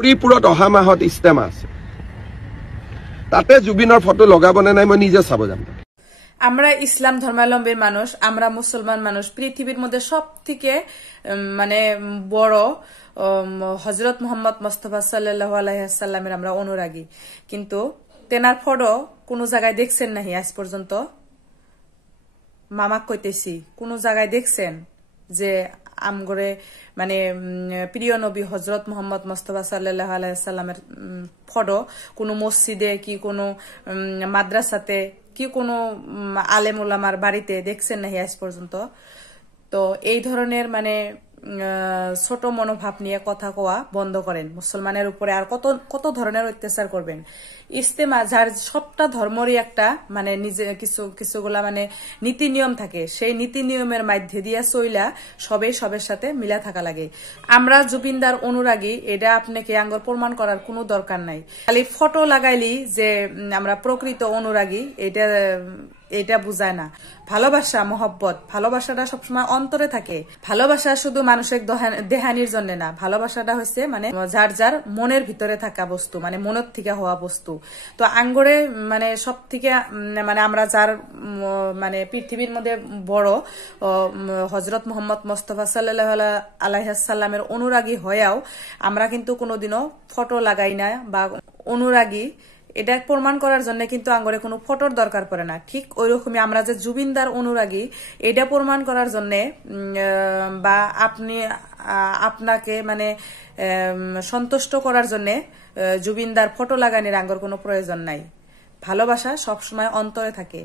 হৰিপুৰত অহা মাহত ইস্তেমা আছে, তাতে জুবিনৰ ফটো লগাবনে নাই মই নিজে চাব যাম। আমরা ইসলাম ধর্মাবলম্বীর মানুষ, আমরা মুসলমান মানুষ, পৃথিবীর মধ্যে সব থেকে মানে বড় হযরত মুহাম্মদ মুস্তাফা সাল্লাল্লাহু আলাইহি ওয়াসাল্লামের আমরা অনুরাগী, কিন্তু তেনার ফটো কোনো জায়গায় দেখছেন নাহি আজ পর্যন্ত? মামাক কইতেছি, কোন জায়গায় দেখছেন যে আমগরে মানে প্রিয় নবী হযরত মুহাম্মদ মুস্তাফা সাল্লাল্লাহু আলাইহি ওয়াসাল্লামের ফটো কোনো মসজিদে কি কোনো মাদ্রাসাতে কি কোনো আলেম ওলামার বাড়িতে দেখছেন নাহি আজ পর্যন্ত? তো এই ধরনের মানে ছোট মনোভাব নিয়ে কথা কোয়া বন্ধ করেন। মুসলমানের উপরে আর কত কত ধরনের অত্যাচার করবেন? ইস্তেমা যার সবটা ধর্মেরই একটা মানে নিজে কিছুগুলা মানে নীতি নিয়ম থাকে, সেই নীতি নিয়মের মধ্যে দিয়া চইলা সবের সাথে মিলা থাকা লাগে। আমরা জুবিনদার অনুরাগী, এটা আপনাকে আঙ্গর প্রমাণ করার কোনো দরকার নাই। খালি ফটো লাগাইলি যে আমরা প্রকৃত অনুরাগী এটা বুঝায় না। ভালোবাসা, মহব্বত, ভালোবাসাটা সবসময় অন্তরে থাকে। ভালোবাসা শুধু মানুষের দেহানির জন্য না, ভালোবাসাটা হচ্ছে মানে যার যার মনের ভিতরে থাকা বস্তু, মানে মনের থেকে হওয়া বস্তু। তো আঙ্গরে মানে সব থেকে মানে আমরা যার মানে পৃথিবীর মধ্যে বড় হযরত মুহাম্মদ মুস্তাফা সাল্লাল্লাহু আলাইহি ওয়াসাল্লামের অনুরাগী হয়েও আমরা কিন্তু কোনোদিনও ফটো লাগাই না বা অনুরাগী এটা প্রমাণ করার জন্য কিন্তু আঙ্গরে কোনো ফটোর দরকার পড়ে না। ঠিক ওই রকমই আমরা যে জুবিনদার অনুরাগী এটা প্রমাণ করার জন্য বা আপনাকে মানে সন্তুষ্ট করার জন্য জুবিনদার ফটো লাগানোর আঙ্গর কোনো প্রয়োজন নাই। ভালোবাসা সবসময় অন্তরে থাকে।